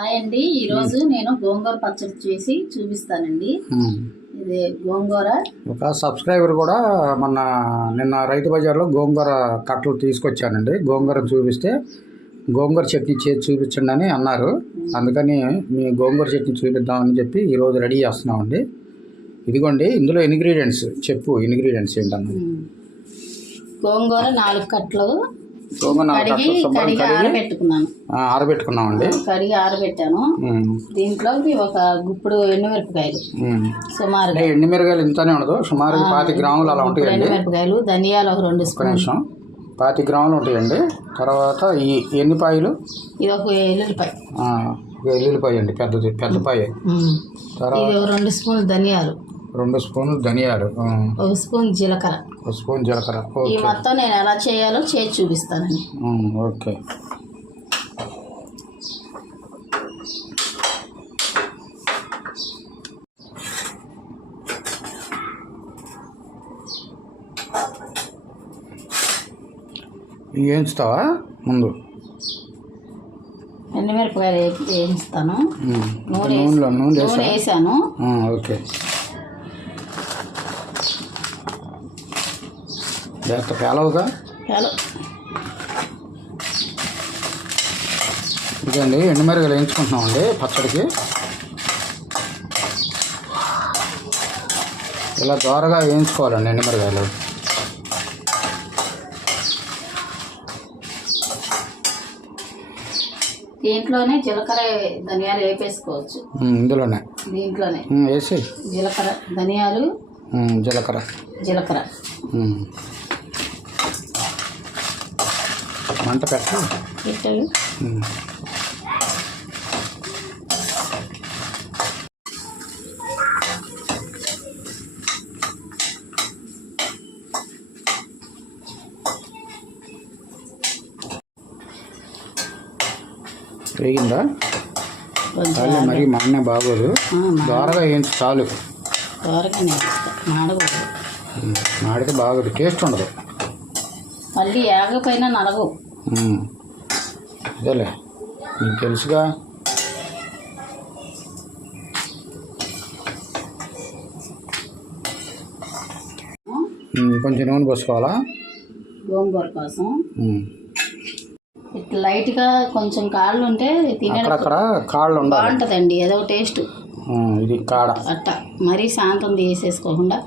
Hi అండి. ఈ రోజు నేను గోంగూర పచ్చడి చేసి చూపిస్తానండి. ఇది గోంగూర. ఒక సబ్స్క్రైబర్ కూడా మొన్న నిన్న రైతు బజార్లో గోంగూర కట్టలు తీసుకొచ్చానండి. గోంగూర చూపిస్తే గోంగూర చట్నీ చేసి చూపించండి అని అన్నారు. అందుకని మీ గోంగూర చట్నీ చూపిద్దామని చెప్పి ఈరోజు రెడీ చేస్తున్నామండి. ఇదిగోండి ఇందులో ఇంగ్రీడియంట్స్ చెప్పు ఇంగ్రీడియంట్స్ ఏంటన్నా. గోంగూర నాలుగు కట్టలు కడిగి ఆరబెట్టుకున్నాను. ఆరబెట్టుకున్నామండి. కడిగి ఆరబెట్టాను. దీంట్లోకి ఒక గుప్పుడు ఎండుమిరపకాయలు. సుమారుగా. అంటే ఎండు మిరగాయలు ఇంతనే ఉండదు. సుమారుగా పాతి గ్రాములు అలా ఉంటాయండి. ఎండుమిరపకాయలు ధనియాలు ఒక రెండు నిమిషం. పాతి గ్రాములు ఉంటాయండి. తర్వాత ఈ ఎన్నిపాయలు ఇది ఒక ఎల్లుల్లిపాయ. ఎల్లుల్లిపాయ అండి. పెద్దది పెద్ద పాయ. తర్వాత రెండు స్పూన్లు ధనియాలు. రెండు స్పూన్లు ధనియాలు. ఒక స్పూన్ జీలకర్ర. ఒక స్పూన్ జీలకర్ర. ఈ ఓకే. మొత్తం నేను ఎలా చేయాలో చేసి చూపిస్తానండి. Um, okay. వేయించుతావా? ముందు. ఎండుమిరపకాయలు వేపి వేయిస్తాను ఉమ్, నూనె నూనెలో నూనె నూనె వేసా వేసాను. ఓకే. జాగ్రత్త పేలవుగా? ఇదండి ఎండుమిరగలు వేయించుకుంటున్నామండి పచ్చడికి. ఇలా దోరగా వేయించుకోవాలండి ఎండుమిరగాయలు దీంట్లోనే జీలకర్ర ధనియాలు వేపేసుకోవచ్చు. ఇందులోనే. దీంట్లోనే. వేసి. జీలకర్ర ధనియాలు. జీలకర్ర. జీలకర్ర ఉమ్. మంట పెట్ట పెట్టారు ఉమ్. వేగిందా చాలు మరి మానే బాగోదు. మా- దోరగా వేయించు చాలు. మాడితే బాగోదు టేస్ట్ ఉండదు. మళ్ళీ ఏగపైన నలగవు. అదేలే నీకు తెలుసుగా. కొంచెం నూనె పోసుకోవాలా? గోంగూర కోసం. ఇట్లా లైట్గా కొంచెం కాళ్ళు ఉంటే అక్కడక్కడ కాళ్ళు ఉండాలి. బాగుంటుందండి ఏదో టేస్ట్. ఇది కాడ. అట్ట. మరీ శాంతం తీసేసుకోకుండా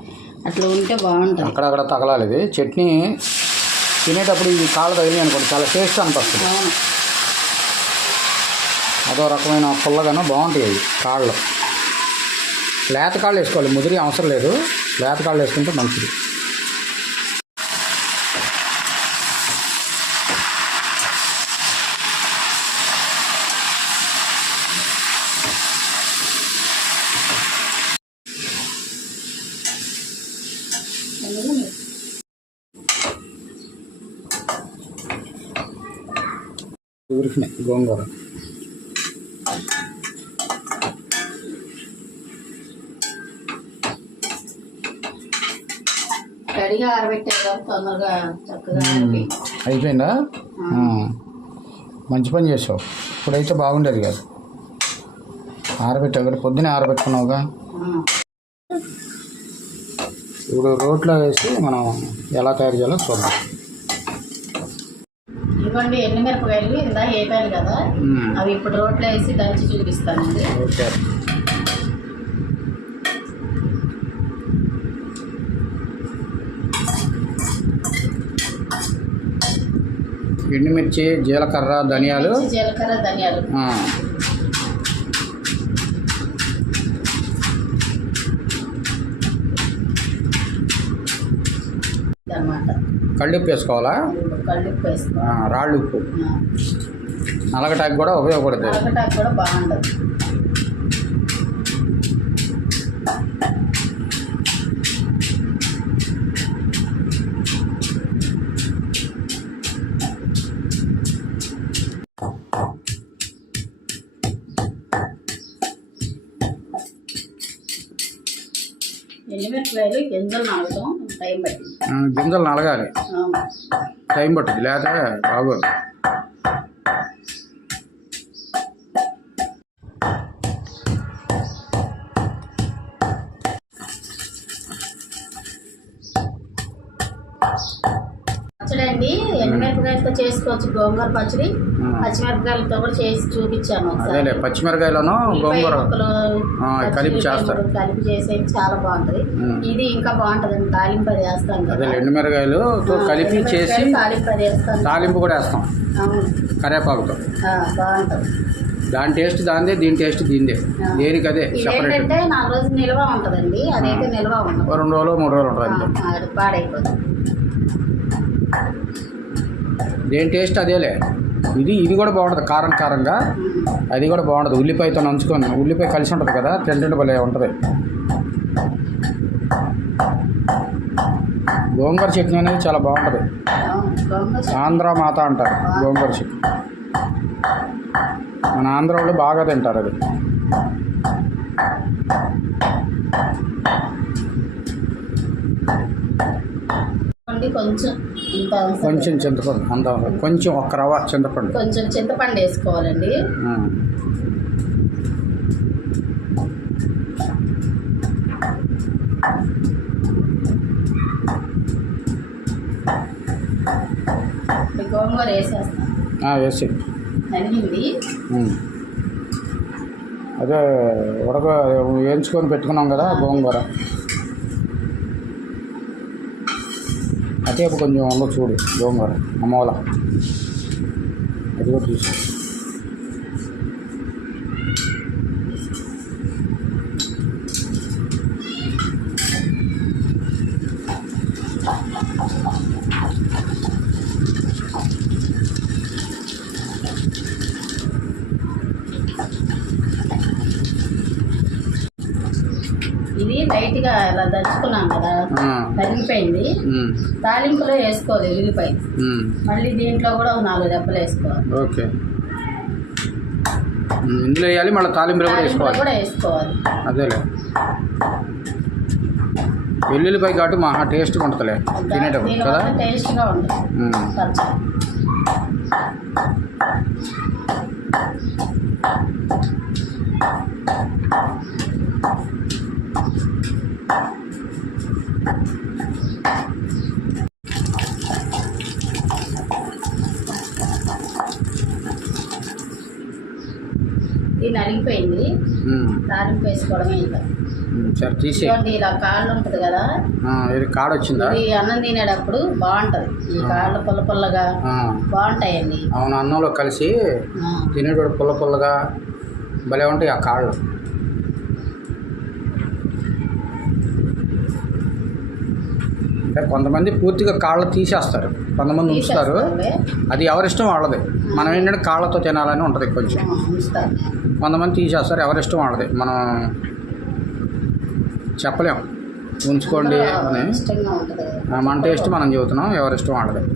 అట్లా ఉంటే బాగుంటుంది. అక్కడక్కడ తగలాలి ఇది. చట్నీ తినేటప్పుడు ఇది కాళ్ళు తగిలి అనుకోండి చాలా టేస్ట్ అనిపిస్తుంది. అదో రకమైన పుల్లగాను బాగుంటాయి అవి కాళ్ళు. లేత కాళ్ళు వేసుకోవాలి ముదిరి అవసరం లేదు. లేత కాళ్ళు వేసుకుంటే మంచిది. ఉరికినాయి గోంగూర. రెడీగా ఆరబెట్టారు తొందరగా చక్కగా ఆరిపోయి అయిపోయిందా. మంచి పని చేసావు. ఇప్పుడైతే బాగుండేది కాదు. ఆరబెట్టావు కదా పొద్దునే ఆరబెట్టుకున్నావుగా. ఇప్పుడు రోట్లో వేసి మనం ఎలా తయారు చేయాలో చూద్దాం. ఇవ్వండి ఎండుమిరపకాయలు ఇందా వేపాను కదా. అవి ఇప్పుడు రోట్లో వేసి దంచి చూపిస్తానండి. ఓకే. ఎండుమిర్చి జీలకర్ర ధనియాలు. జీలకర్ర ధనియాలు. వేసుకోవాలా? కళ్ళు ఉప్పు వేసుకో. ఆ, రాళ్ళు ఉప్పు నలగటానికి కూడా ఉపయోగపడుతుంది నలగటాకు కూడా బాగుంటుంది ఎండుమిరపకాయలు గింజలు నలగటం టైం పట్టింది. గింజలు నలగాలి అవును. టైం పట్టుద్ది లేకపోతే బాగోదు చేసుకోవచ్చు. గోంగూర పచ్చడి. పచ్చిమిరపకాయలతో కూడా చేసి అదేలే పచ్చిమిరకాయలను ఉల్లిపాయ గోంగూర. కలిపి చేస్తారు. కలిపి చేసేది చాలా బాగుంటది. ఇది ఇంకా బాగుంటది అండి తాలింపు అది వేస్తాం కదా. అదే కలిపి చేసి తాలింపు అది వేస్తాం. తాలింపు కూడా వేస్తాం. ఆ, బాగుంటది. దాని టేస్ట్ దానిదే దీని టేస్ట్ దీనిదే. ఆ. దేనికి అదే సపరేట్ ఇదేంటంటే నాలుగు రోజులు నిల్వ ఉంటదండి. అదైతే నిల్వ ఉండదు. రెండు రోజులు మూడు రోజులు ఉంటుంది పాడైపోతుంది దేని టేస్ట్ అదేలే. ఇది ఇది కూడా బాగుంటుంది కారం కారంగా. అది కూడా బాగుంటుంది. ఉల్లిపాయతో నంచుకొని ఉల్లిపాయ కలిసి ఉంటుంది కదా తింటుంటే భలే ఉంటుంది. గోంగూర చట్నీ అనేది చాలా బాగుంటుంది. ఆంధ్ర మాత అంటారు గోంగూర చట్నీ. మన ఆంధ్ర వాళ్ళు బాగా తింటారు అది. కొంచెం ఇంత. కొంచెం చింతపండు కొంచెం ఒక్క రవ్వ చింతపండు. కొంచెం చింతపండు వేసుకోవాలండి. గోంగూర వేసేస్తాం. ఆ, వేసి. అదే ఉడక వేయించుకొని పెట్టుకున్నాం కదా గోంగూర. అదే కొంచెం ఉందో చూడు గోంగూర అమ్మవల అది కూడా తీసు లైట్గా ఇలా దంచుకున్నాం కదా. తరిగిపోయింది. తాలింపులో వేసుకోవాలి ఉల్లిపాయ. మళ్ళీ దీంట్లో కూడా ఒక నాలుగు దెబ్బలు వేసుకోవాలి. ఓకే. ఇందులో వేయాలి మళ్ళీ తాలింపులో కూడా వేసుకోవాలి. కూడా వేసుకోవాలి. అదేలే. వెల్లుల్లిపాయ ఘాటు మహా టేస్ట్గా ఉంటుందిలే తినేటప్పుడు కదా? టేస్ట్గా ఉంటుంది. ఇది నలిగిపోయింది. తాలింపు వేసుకోవడమే ఇంకా సరే తీసే ఇలా కాళ్ళు ఉంటుంది కదా. ఇది కాడ వచ్చిందా ఇది అన్నం తినేటప్పుడు బాగుంటది. ఈ కాళ్ళు పుల్ల పుల్లగా. బాగుంటాయండి. అవును అన్నంలో కలిసి తినేటప్పుడు పుల్ల పుల్లగా భలే ఉంటాయి ఆ కాళ్ళు. అంటే కొంతమంది పూర్తిగా కాళ్ళు తీసేస్తారు. కొంతమంది ఉంచుతారు. అది ఎవరిష్టం వాళ్ళది. మనం ఏంటంటే కాళ్ళతో తినాలని ఉంటుంది కొంచెం. కొంతమంది తీసేస్తారు. ఎవరిష్టం వాళ్ళది. మనం చెప్పలేం. ఉంచుకోండి అని. మన టేస్ట్ మనం చెబుతున్నాం. ఎవరిష్టం వాళ్ళది.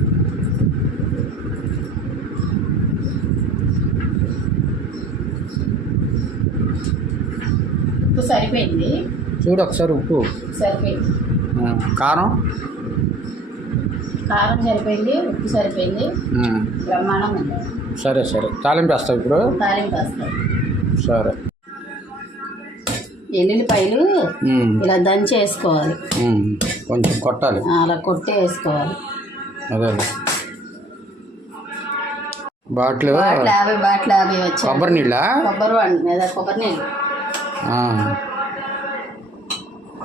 సరిపోయింది. చూడు ఒకసారి ఉప్పు. సరిపోయింది. కారం? కారం సరిపోయింది ఉప్పు సరిపోయింది. ఉంది. సరే సరే. తాలింపు వేస్తావు ఇప్పుడు? తాలింపు వేస్తాం సరే. ఎల్లుల్లిపాయలు ఇలా దంచి వేసుకోవాలి. కొంచెం కొట్టాలి. అలా కొట్టి వేసుకోవాలి. అదే బాటిల్? యాభై బాటిల్ యాభై వచ్చాయి. కొబ్బరి నీళ్ళ? కొబ్బరి కొబ్బరి నీళ్ళు.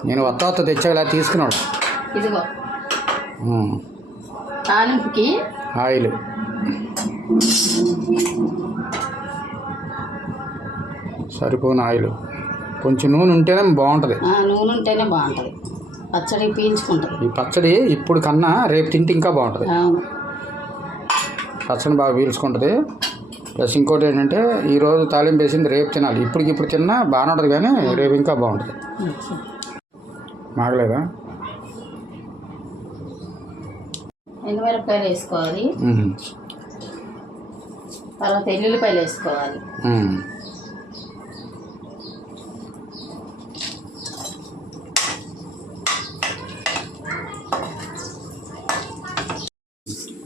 నేను వత్త వత్త తెచ్చా ఇలా తీసుకున్నాడు. ఇదిగో. తాలింపుకి ఆయిల్. సరిపోని ఆయిల్. కొంచెం నూనె ఉంటేనే బాగుంటుంది. నూనె ఉంటేనే బాగుంటుంది. పచ్చడి పీల్చుకుంటుంది. ఈ పచ్చడి ఇప్పుడు కన్నా రేపు తింటే ఇంకా బాగుంటుంది. పచ్చడి బాగా పీల్చుకుంటుంది. ప్లస్ ఇంకోటి ఏంటంటే ఈరోజు తాలింపు వేసింది రేపు తినాలి. ఇప్పటికి ఇప్పుడు తిన్నా బాగానే ఉంటుంది కానీ రేపు ఇంకా బాగుంటుంది. మాగలేదా? ఎండుమిరపకాయలు వేసుకోవాలి. తర్వాత ఎల్లుల్లిపాయలు వేసుకోవాలి.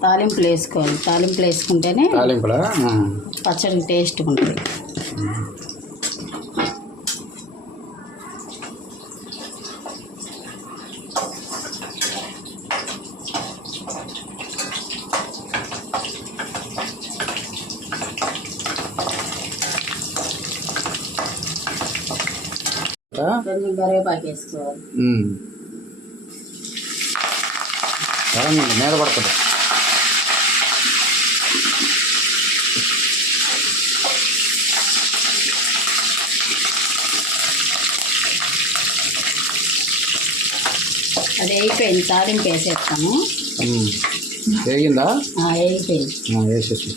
తాలింపులు వేసుకోవాలి తాలింపులు వేసుకుంటేనే తాలింపులా. పచ్చడి టేస్ట్ ఉంటుంది కొంచెం కరివేపాకు వేసుకోవాలి మీద పడుతుంది అది అయిపోయింది తాలింపు వేసేస్తాము. వేగిందా? ఆ, వేసేసి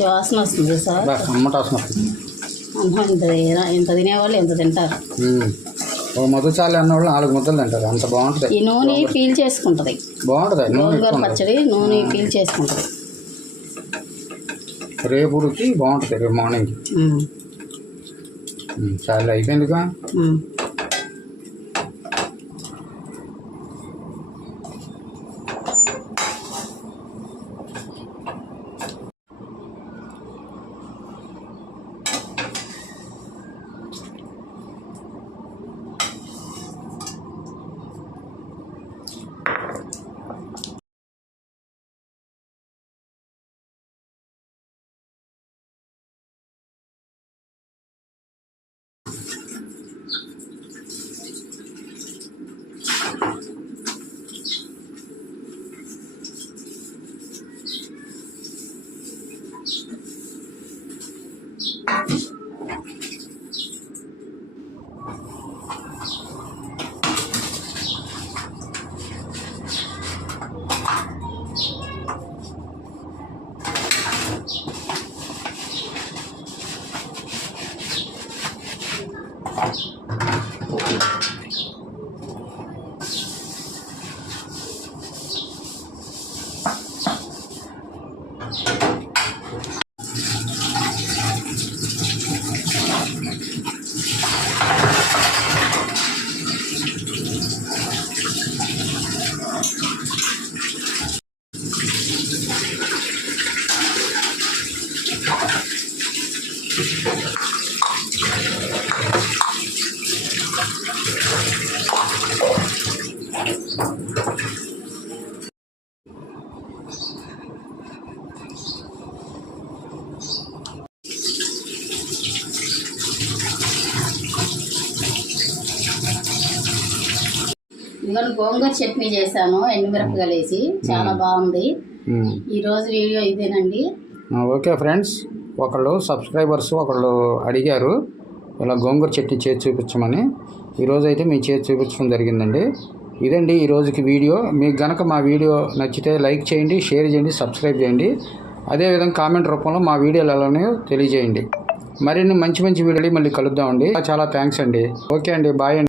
మంచి వాసన వస్తుంది సార్. అమ్మట వాసన వస్తుంది. ఇంత ఇంత తినేవాళ్ళు ఇంత తింటారు. ఓ ముద్ద చాలు అన్న వాళ్ళు నాలుగు ముద్దలు తింటారు. అంత బాగుంటుంది. ఈ నూనె పీల్ చేసుకుంటుంది. బాగుంటుంది. నూనె గోంగూర. పచ్చడి నూనె పీల్ చేసుకుంటుంది. రేపుడికి బాగుంటుంది. రేపు మార్నింగ్. చాలా అయిపోయిందిగా ఇదిగోండి గోంగూర చట్నీ చేశాను ఎండుమిరపకాయలు వేసి. చాలా బాగుంది. ఈ రోజు వీడియో ఇదేనండి. Okay friends. ఒకళ్ళు సబ్స్క్రైబర్స్ ఒకళ్ళు అడిగారు ఇలా గోంగూర చట్నీ చేసి చూపించమని. ఈరోజు అయితే మేము చేసి చూపించడం జరిగిందండి. ఇదండి ఈ రోజుకి వీడియో. మీకు గనక మా వీడియో నచ్చితే లైక్ చేయండి షేర్ చేయండి సబ్స్క్రైబ్ చేయండి. అదేవిధంగా కామెంట్ రూపంలో మా వీడియోలు తెలియజేయండి. మరిన్ని మంచి మంచి వీడియోలు మళ్ళీ కలుద్దామండి. చాలా థ్యాంక్స్ అండి. ఓకే అండి బాయ్ అండి.